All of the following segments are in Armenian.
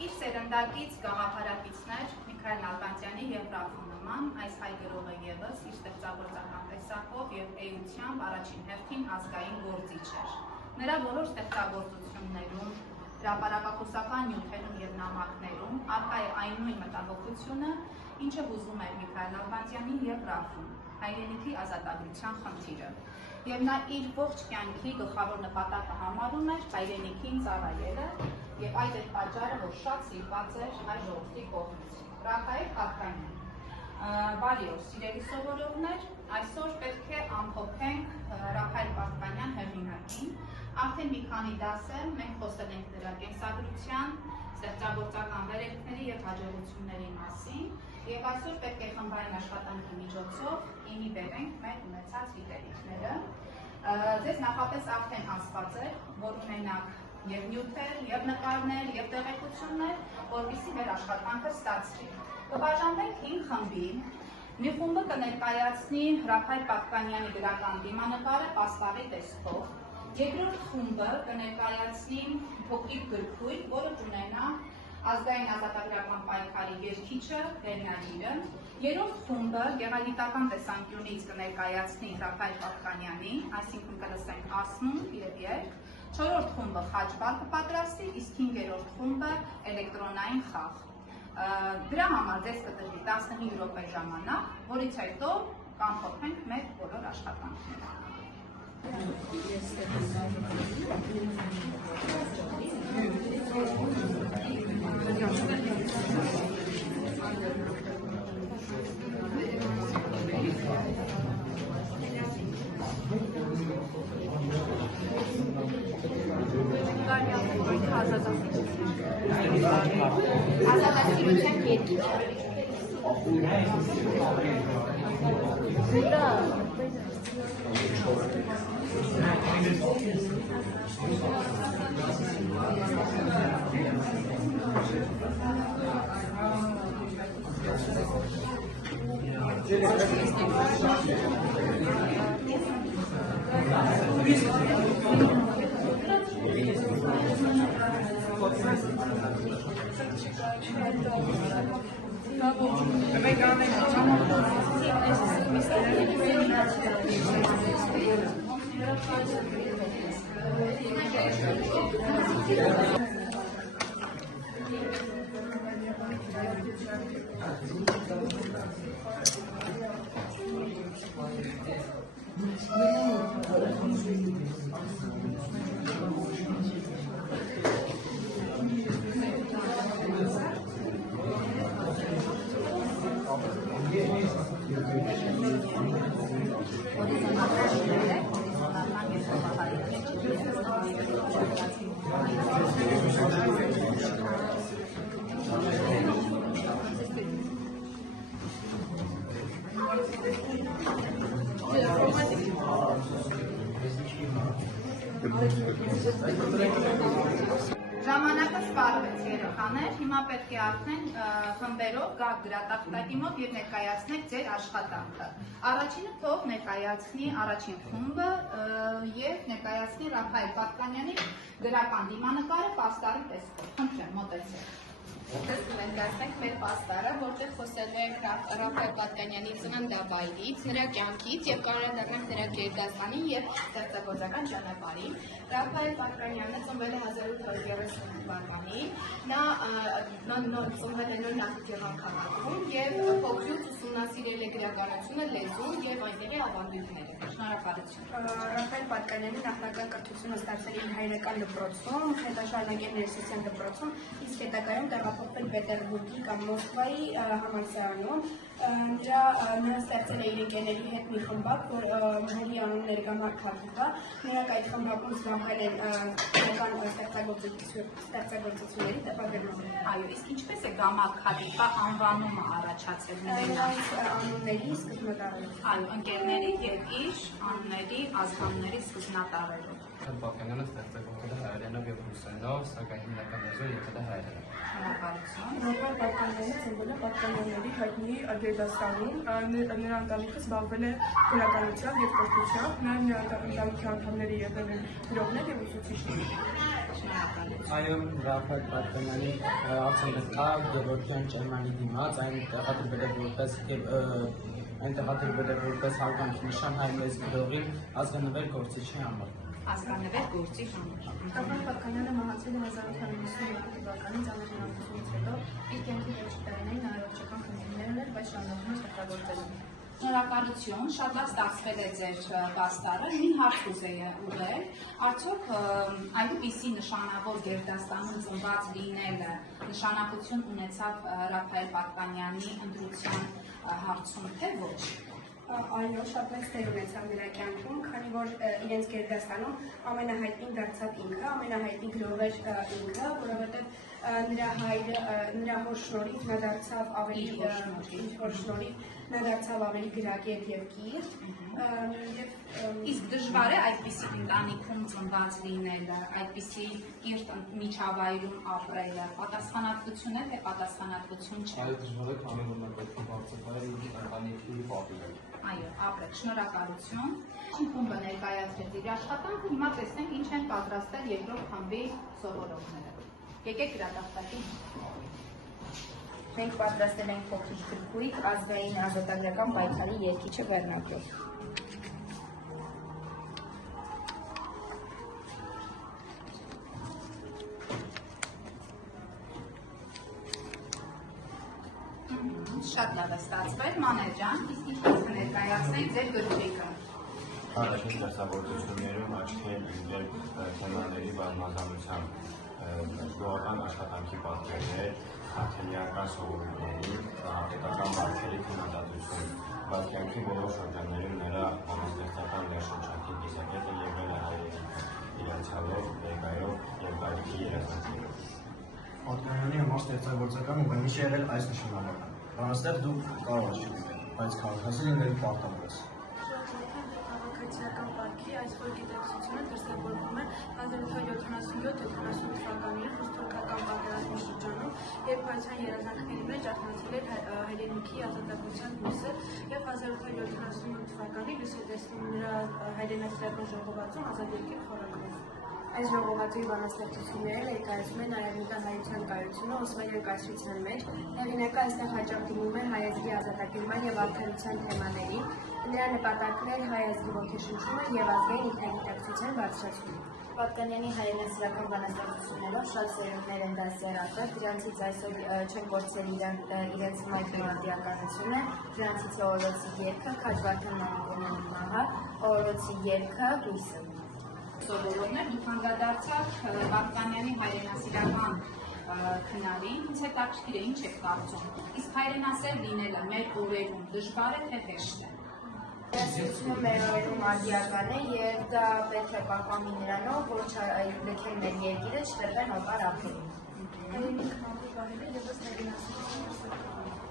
Իր սերնդակից գաղափարակիցներ Միքայել Նալբանդյանի և Ռաֆու նման այս հայ գրողը ևս իր ստեղծագործական տեսակով և էությամբ առաջին հերթին ազգային գործիչ էր։ Նրա բոլոր ստեղծագործություններում, հրապարակախոսական նյութերում և նամակներում առկա է այն նույն մտահոգությունը, ինչը հուզում էր Միքայել Նալբանդյանին և Ռաֆուն՝ հայրենիքի ազատագրության խնդիրը։ Եվ նա իր ողջ կյանքի գլխավոր նպատակը համարում էր հայրենիքին ծառայելը, և այդ էր պատճառը, որ շատ սիրված էր հայ ժողովրդի կողմից։ Ռաֆայել Պատկանյան։ Բարի օր, սիրելի սովորողներ, այսօր պետք է ամփոփենք Ռաֆայել Պատկանյան հեղինակին։ Արդեն մի քանի դասեր մենք խոսել ենք նրա կենսագրության, ստեղծագործական վերելքների և հաջողությունների մասին, և այսօր պետք է խմբային աշխատանքի միջոցով իմի բերենք մեր ունեցած գիտելիքները։ Ձեզ նախապես արդեն ասված էր, որ ունենաք և նյութեր, և նկարներ, և տեղեկություններ, որպեսզի մեր աշխատանքը ստացվի։ Կբաժանվենք 5 խմբի։ Մի խումբը կներկայացնի Ռաֆայել Պատկանյանի գրական դիմանկարը պաստառի տեսքով, երկրորդ խումբը կներկայացնի փոքրիկ գրքույկ, որը կունենա ազգային ազատագրական պայքարի երգիչը, վերնագիրը, երրորդ խումբը գեղագիտական տեսանկյունից կներկայացնի Ռաֆայել Պատկանյանին, այսինքն կլսենք ասմուն և երգ, չորրորդ խումբը խաչբար կպատրաստի, իսկ 5-րդ խումբը էլեկտրոնային խաղ։ Դրա համար ձեզ կտրվի 15 րոպե ժամանակ, որից հետո կամփոփենք մեր բոլոր աշխատանքները։ Ազատասիրության երգիչ։ Ժամանակը սպառվեց, երեխաներ, հիմա պետք է արդեն խմբերով գաք գրատախտակի մոտ և ներկայացնեք ձեր աշխատանքը։ Առաջինը թող ներկայացնի առաջին խումբը և ներկայացնի Ռաֆայել Պատկանյանի գրական դիմանկարը պաստառի տեսքով։ Խնդրեմ, մոտեցեք։ Դες կներկայացնենք մեր պաստառը, որտեղ խոսելու ենք Ռաֆայել Պատկանյանի ծննդավայրից, նրա կյանքից և կանդրադառնանք նրա գերդաստանին և ստեղծագործական ճանապարհին։ Ռաֆայել Պատկանյանը ծնվել է 1830 թվականին, նա ծնվել է Նոր Նախիջևան քաղաքում և փոքրուց ուսումնասիրել է գրականությունը, լեզուն և այնտեղի ավանդույթները։ Շնորհակալություն։ Ռաֆայել Պատկանյանի նախնական կրթությունը ստացել է իր հայրական դպրոցում, հետաշարունակել Ներսիսյան դպրոցում, իսկ հետագայում տեղափոխվել Պետերբուրգի կամ Մոսկվայի համալսարանում։ Նա ստեղծել է իր ընկերների հետ մի խմբակ, որի անունն էր Գամար Քաթուկա։ Նրանք այդ խմբակում զբաղվել են հայկական ստեղծագործությունների տպագրմամբ։ Այո, իսկ ինչպես է Գամար Քաթուկա անվանումը առաջացել նրանց անունների սկզբնատառերով։ Այո, ընկերների և իր անունների ազգանունների սկզբնատառերով։ Պատկանյանը ստեղծագործել է հայերենով և ռուսերենով, սակայն հիմնական լեզուն եղել է հայերենը։ Շնորհակալություն։ Ռաֆայել Պատկանյանը ծնվել է Պատկանյանների հայտնի գերդաստանում։ Նրա ընտանիքը զբաղվել է գրականությամբ և կրթությամբ, նրա ընտանիքի անդամները եղել են գրողներ և ուսուցիչներ։ Շնորհակալություն։ Այո, Ռաֆայել Պատկանյանի արձանագրքա Գևորգյան Ճերմանի դիմաց այնտեղադրվել է որպես հարգանքի նշան հայ մեծ գրողին ազգանվեր գործիչի համար։ Ազգանվեր գործի համար։ Ռաֆայել Պատկանյանը մահացել է 1892 թվականին ծանոթությունից հետո իր կյանքի վերջին տարիներին առողջական խնդիրներ ուներ, բայց շարունակում է ստեղծագործել։ Շնորհակալություն, շատ լավ ստացվել է ձեր պաստառը, մի հարց ուզեի ուղղել, արդյոք այդպիսի նշանավոր գերդաստանում ծնված լինելը նշանակություն ունեցավ Ռաֆայել Պատկանյանի ընտրության հարցում, թե ոչ։ Այո, շատ մեծ դեր ունեցավ նրա կյանքում, քանի որ իրենց գերդաստանում ամենահայտնին դարձավ ինքը, ամենահայտնի գրող էր ինքը, որովհետև նրա հոր շնորհիվ նա դարձավ ավելի գրագետ եւ կիրթ։ Իսկ դժվար է այդպիսի ընտանիքում ծնված լինելը, այդպիսի կիրթ միջավայրում ապրելը, պատասխանատվություն է, թե պատասխանատվություն չէ։ Այո, դժվար է, քանի որ նա պետք է բարձրացնել իր ընտանիքի պատիվը։ Այո, ապրեք, շնորհակալություն։ Խումբը ներկայացրեց իր աշխատանքը, հիմա տեսնենք ինչ են պատրաստել երկրորդ խմբի սովորողները։ Եկեք գրատախտակի։ Մենք պատրաստել ենք փոքրիկ գրքույկ ազգային ազատագրական պայքարի երգիչը վերնագրով։ Շատ լավ է ստացվել, Մաներ ջան, իսկ ինչպես կներկայացնենք ձեր գրքույկը։ Առաջին դասավորություններում աչքի են ընկել թեմաների բազմազանությամբ, գյուղական աշխատանքի պատկերներ, քարթելիական սովորույթների, պետական բարքերի քննադատություն, բայց կյանքի բոլոր շրջաններում նրա համաստեղծական ներշնչանքի տեսակետը եղել է հայերենիքը, իրացյալով, ներկայով և գալիքի երազանքներով։ Պատկանյանի համար ստեղծագործական ուղենիշ եղել այս նշանավորը։ Բանաստեղ դու կարող ես չլինել, բայց քաղաքացի լինել պարտավոր ես։ Քաղաքացիական պարտքի այս որ գիտակցությունը դրսևորվում է 1877-78 թվականներին ռուս-թուրքական պատերազմի շրջանում, երբ հայության երազանքների մեջ արթնացել էր հայրենիքի ազատագրության հույսը, եւ 1878 թվականին լույս է տեսնում նրա հայրենասիրական ժողովածուն ազատ երկիր խորագրով։ Այս ժողովածուի բանաստեղծությունները ներկայացնում են արևմտյան հայության կայությունը ոսմեր երկարչության մեջ, հեղինակը այստեղ հաճախ դիմում է հայ ազգի ազատագրման եւ արդարության թեմաներին, նրա նպատակն էր հայ ազգի ոգեշնչումը եւ ազգային ինքնագիտակցության բարձրացումը։ Պատկանյանի հայրենասիրական բանաստեղծություններով շատ սերունդներ են դասյարակել, դրանցից այսօր չեն կորցրել իրենց մայրամարտիականությունը, դրանցից է օրորոցի երգը, Քաջ Վարդան Մանուկյանի մահը, օրորոցի երգը, հույսը։ Սովորողներ, դուք հանդադարձաք Պատկանյանի հայրենասիրական քննարին, ինձ հետաքրքիր է, ինչ եք կարծում, իսկ հայրենասեր լինելը մեր օրերում դժվար է, թե հեշտ է։ Հայրենասիրությունը մեր օրերում արդիական է եւ դա պետք է պահպանի նրանով, որ չլքեն մեր երկիրը, չտրվեն օտար ափերին։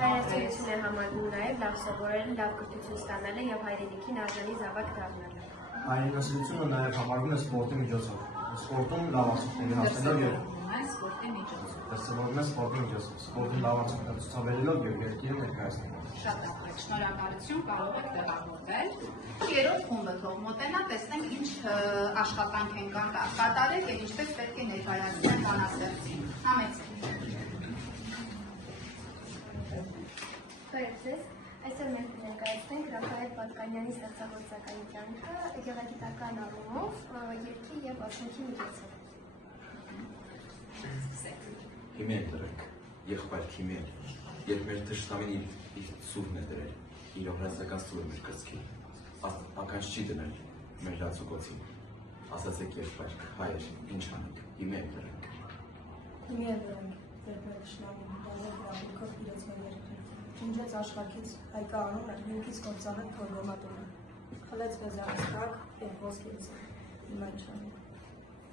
Հայրենասիրություն է համարվում նաեւ լավ սովորելը, լավ կրթություն ստանալը եւ հայրենիքին արժանի զավակ դառնալը։ Հայրենասիրությունը նաև համարվում է սպորտի միջոցով։ Սպորտում լավ արդյունքների հասնելով եւ սպորտի միջոցով։ դրսևորվում է սպորտի միջոցով։ Սպորտում լավ արդյունքներ ցուցաբերելով եւ երկիրը ներկայացնելով։ Շատ լավ, շնորհակալություն, կարող եք տեղավորվել։ Երրորդ խումբը թող մոտենա, տեսնենք ինչ աշխատանք են կատարել եւ ինչպես պետք է ներկայացնեն բանաստեղծին։ Համեցեք։ Բարև, այսօր մենք ներկայացնենք Ռաֆայել Պատկանյանի ստեղծագործական կյանքը գեղագիտական առումով, երգի եւ ասմունքի միջոցով։ Հիմի են դրենք, եղբայր հիմի են, երբ մեր թշնամին իր սուրն է դրել, իր օրհասական սուրը մեր կրծքին, ականջ չի դնել մեր լացուկոցին, ասացեք եղբայր, հայեր, ինչ անենք, հիմի են դրենք։ Հիմի են դրենք, երբ մեր թշնամին դարել գրավիքով իրենց մեր երկրին, ջնջեց աշխարհից հայկա անունը, հիմքից գործանեց թորգոմատունը, խլեց մեզ արստակ եւ ոսկից, հիմա ինչ անենք։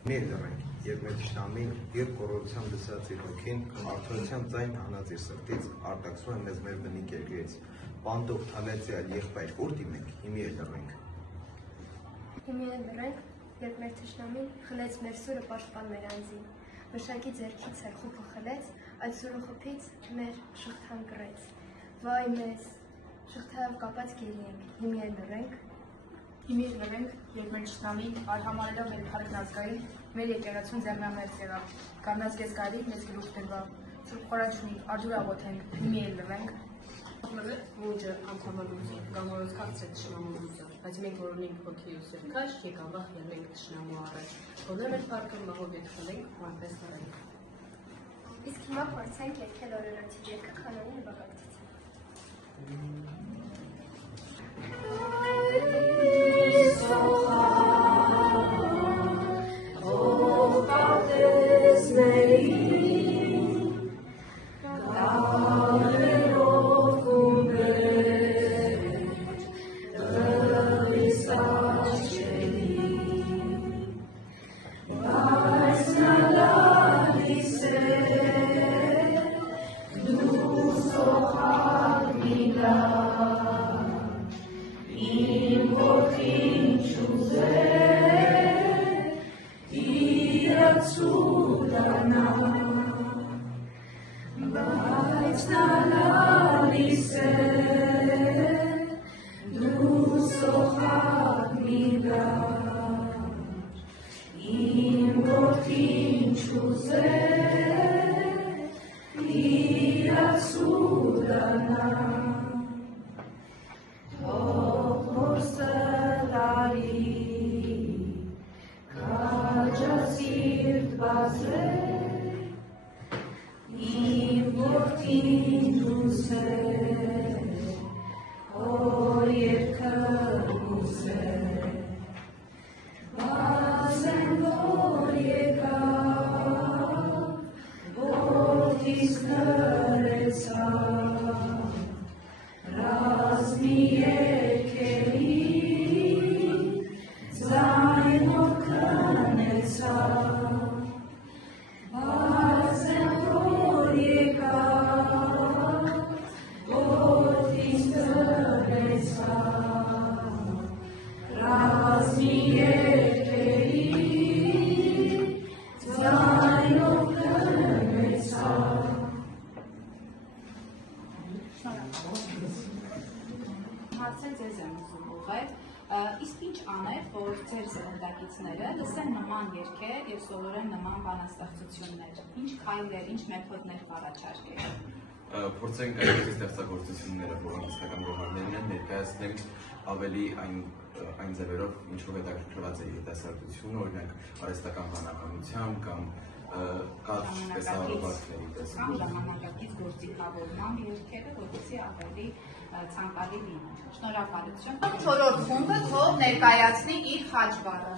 Մեր դրենք, երբ մեր թշնամին իր կորորության լսած իր հոգին, արդարության ձայն հանած իր սրտից, արտաքսում է մեզ մեր բնիկ երկրից, պանդով թալեցյալ եղբայր, ուր դիմենք, հիմի էլ դրենք։ Հիմի էլ դրենք, երբ մեր թշնամին խլեց մեր սուրը պաշտպան մեր անձին, վշակի ձեռքից է խուփը խլեց, այդ սուրը խփից մեր շղթան կռեց, վայ մեզ, շղթայով կապած գերի ենք, հիմի էլ դրենք։ Հիմի էլ դրենք, երբ մեր թշնամին արհամարելով մեր փառքն ազգային, մեր եկեղեցուն ձեռնամերձ եղավ, կանած գեսկարի մեծ գլուխ դրվավ, Սուրբ խորաչունի աջուրավոթենք, հիմի էլ լվենք։ Ոճը անդամալուց կամ որոց կացրեց տշնամուլուծը, բայց մենք որոնենք հոգի ու սեր քաշ, եկավախ ելենք տշնամու առաջ, բոլոր մեր պարկը մահով եթխնենք, որպես տարենք։ Իսկ հիմա փորձենք երգել օրորոցի երգը խանոնի նվագակցից։ Հարցեր ձեզ եմ ուզում ուղղել, իսկ ինչ անել, որ ձեր սերնդակիցները լսեն նման երգեր եւ սովորեն նման բանաստեղծություններ, ինչ քայլեր, ինչ մեթոդներ առաջարկել։ Փորձենք այդ ստեղծագործությունները, որոնք իսկական գոհարներն են, ներկայացնենք ավելի այն ձևերով, ինչով հետաքրքրված է երիտասարդությունը, օրինակ արհեստական բանականությամբ կամ կարճ տեսահոլովակների տեսքով։ Ժամանակակից գործիքավորման երգերը, որպեսզի ավելի ցանկալի լինի։ Շնորհակալություն։ Չորրորդ խումբը թող ներկայացնի իր խաչվառը։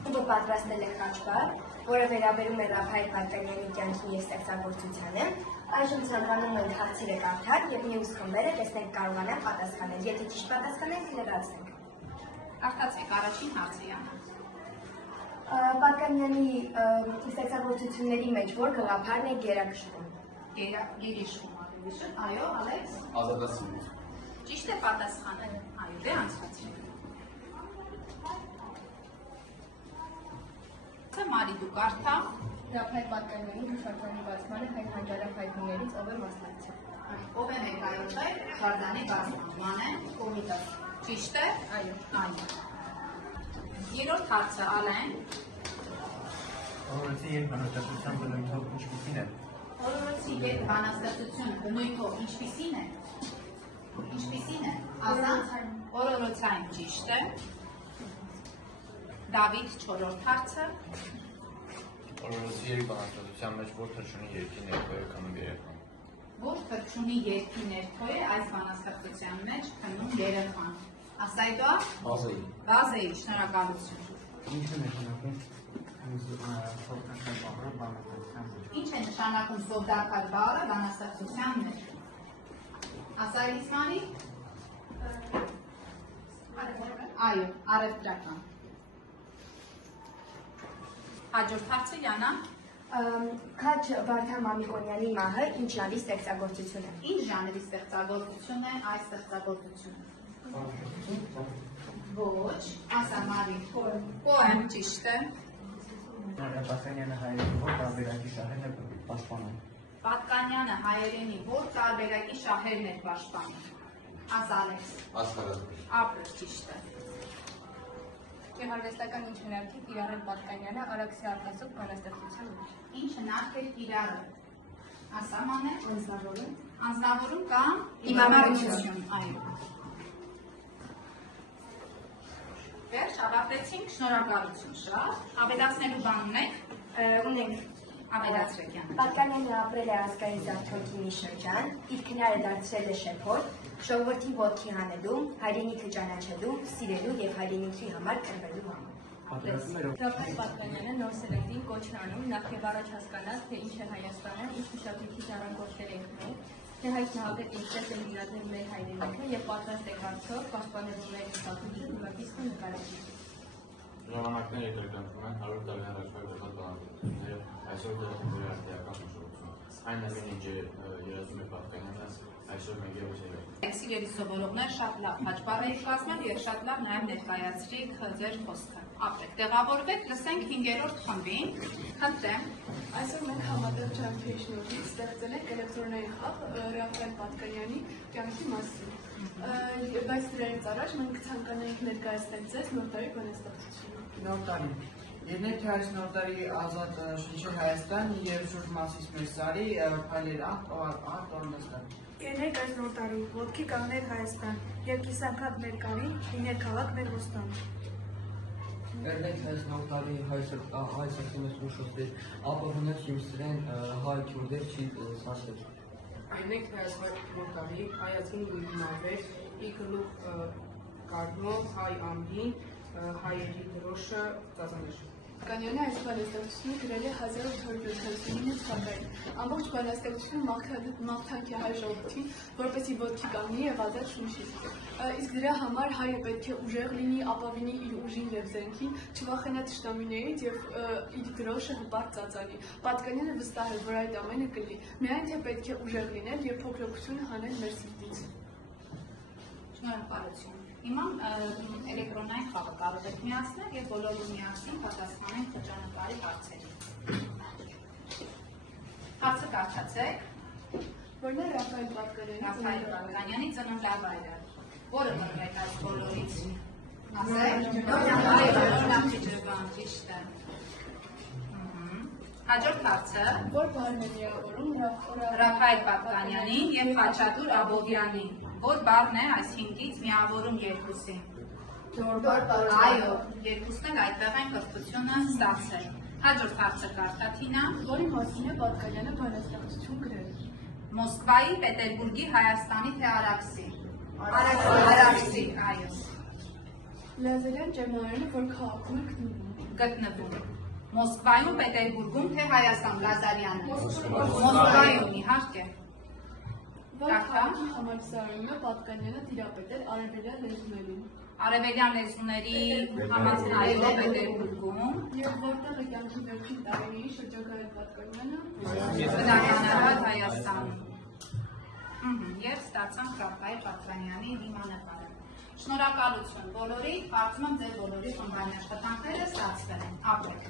Խումբը պատրաստել է խաչվառ, որը վերաբերում է Ռաֆայել Բալկանյանի կյանքին և ստեղծագործությանը։ Այժմ ցանկանում ենք հարցերը կարդալ և մյուս խմբերը տեսնենք կարողանան պատասխանել։ Եթե ճիշտ պատասխանենք, լրացնենք։ Կարդացեք առաջին հարցը Յանա։ Բալկանյանի ստեղծագործությունների մեջ որ գաղափարն է գերակշռում։ Գերիշխում ավելի, այո, Ալեքս։ Ազատացում։ Ճիշտ է պատասխանը։ Այո, դե անցկացրեք։ Մարի դու կարդա։ Ռաֆայել Բալկանյանի հուշարձանի բացմանը հայ հանրապետություններից ով է մասնակցել։ Ով է ներկայացել հուշարձանի բացմանը։ Կոմիտաս։ Ճիշտ է։ Այո։ Այո։ Երրորդ հարցը Ալեն։ Օրորոցի երբ բանաստեղծության բնույթով ինչպիսին է։ Օրորոցի երբ բանաստեղծություն բնույթով ինչպիսին է։ Ինչպիսին է։ Ազատ օրորոցային ճիշտ է։ Դավիթ չորրորդ հարցը։ Օրորոցի երբ բանաստեղծության մեջ որ թռչունի երգի ներքո է քնում երեխան։ Որ թռչունի երգի ներքո է այս բանաստեղծության մեջ քնում երեխան։ Ասայդո։ Բազեի։ Բազեի, շնորհակալություն։ Ինչ է նշանակում սովետական բառը բանաստեղծության մեջ։ Ինչ է նշանակում սովետական բառը բանաստեղծության մեջ։ Ասայլիսմանի։ Այո, առևտրական։ Հաջորդ հարցը Յանա։ Քաչ Վարդան Մամիկոնյանի մահը ինչ ժանրի ստեղծագործություն է։ Ինչ ժանրի ստեղծագործություն է այս ստեղծագործությունը։ Ոչ, ասա Մարի, պոեմ ճիշտ է։ Պատկանյանը հայերենի որ տարբերակի շահերն է պաշտպանում։ Պատկանյանը հայերենի որ տարբերակի շահերն է պաշտպանում։ Ասա Ալեքս։ Ասկարազգիր։ Ապրը ճիշտ է։ Գեղարվեստական ինչ հնարք է կիրառել Պատկանյանը Արաքսի արտասուք բանաստեղծության մեջ։ Ինչ հնարք է կիրառել։ Ասաման է։ Անձնավորում։ Անձնավորում կամ Դիմավորություն։ Այո։ Վերջ, ավարտեցինք, շնորհակալություն շատ։ Ավելացնելու բան ունեք։ Ունենք Ավելացրեք յան։ Պատկանյանը ապրել է ազգային զարթոնքի մի շրջան, իր քնարը դարձրել է շեփոր, ժողովրդի ոտքի հանելու, հայրենիքը ճանաչելու, սիրելու եւ հայրենիքի համար կռվելու համար։ Ռաֆայել Պատկանյանը նոր սելեկտին կոչ է անում նախ եւ առաջ հասկանալ, թե ինչ է Հայաստանը, ինչ մշակույթի ժառանգորդներ ենք մենք, թե հայ նահատակ ինչպես են իրադրել մեր հայրենիքը եւ պատրաստ է կարծով պաշտպանելու մեր մշակույթի հիմնադիրը նկարագրել։ Ժամանակներ երկրականություն են 100 տարի առաջվա գործած բանականությունները, այսօր դրանք վերարտիական հիշողություն։ Այն ամեն ինչ երազում է Պատկանյանը, այսօր մենք ևս երազում։ Սիրելի սովորողներ, շատ լավ հաճբար եք կազմել եւ շատ լավ նաեւ ներկայացրիք ձեր խոսքը։ Ապրեք, տեղավորվեք, լսենք 5-րդ խմբին։ Խնդրեմ։ Այսօր մենք համատեղ ջանքերի շնորհիվ ստեղծել ենք էլեկտրոնային խաղ Ռաֆայել Պատկանյանի կյանքի մասին։ Բայց դրանից առաջ մենք ցանկանայինք ներկայացնել ձեզ նոր տարի բանաստեղծությունը։ Նոր տարի։ Ելնեք թե այս նոր տարի ազատ շնչել Հայաստան եւ շուրջ մասից մեր սարի փայլեր արտորնստան։ Ելնեք այս նոր տարի, ոտքի կանգնել Հայաստան եւ կիսանքած մեր կարի, լինել քաղաք մեր ոստան։ Ելնեք այս նոր տարի հայ սրտումս ուշոտեր, ապահոնել հիմսրեն հայ քյուրդեր չի սասել։ Այնեք թե այս նոր տարի հայացքին ուրինավեր, իգլուխ կարմով հայ ամբին, հայերի դրոշը ծազաներ։ Պատկանյանը այս բանաստեղծությունը գրել է 1879 թվականին։ Ամբողջ բանաստեղծությունը մաղթանք է հայ ժողովրդին, որպեսզի ոտքի կանգնի եւ ազատ շնչի։ Իսկ դրա համար հայը պետք է ուժեղ լինի, ապավինի իր ուժին եւ զենքին, չվախենա թշնամիներից եւ իր դրոշը հպարտ ծածանի։ Պատկանյանը վստահ է, որ այդ ամենը կլինի, միայն թե պետք է ուժեղ լինել եւ փոքրությունը հանել մեր սրտից։ Շնորհակալություն։ Հիմա էլեկտրոնային խաղը կարող եք միացնել եւ բոլորը միասին պատասխանենք խճանկարի հարցերին։ Հարցը կարդացեք։ Որն է Ռաֆայել Պատկանյանի ծննդավայրը։ Որը մրգեք այս բոլորից։ Ասեք։ Ճիշտ է։ Հաջորդ հարցը։ Որ բառն է միավորում Ռաֆայել Պատկանյանին եւ Խաչատուր Աբովյանին։ Որ բառն է այս 5-ից միավորում երկուսին։ Այո, երկուսն էլ այդտեղ են կրթությունը ստացել։ Հաջորդ հարցը կարդա Թինա։ Որի մասին է Պատկանյանը բանաստեղծություն գրել։ Մոսկվայի, Պետերբուրգի, Հայաստանի թե Արաքսի։ Արաքսի, այո։ Լազարյան ճեմարանը որ քաղաքում է գտնվում։ Մոսկվայում, Պետերբուրգում թե Հայաստան, Լազարյանը։ Մոսկվայում, իհարկե։ Որ քաղաքի համալսարանում է Պատկանյանը տիրապետել արևելյան լեզուներին։ Արևելյան լեզուների համալսարանում է Պետերբուրգում։ Եվ որտեղ է կյանքի վերջին տարիների շրջագայել Պատկանյանը։ Բնակարար Հայաստանում։ Եվ ստացանք Ռաֆայել Պատկանյանի դիմանկարը։ Շնորհակալություն բոլորի, կարծում եմ ձեր բոլորի խմբային աշխատանքները ստացվել են։ Ապրեք։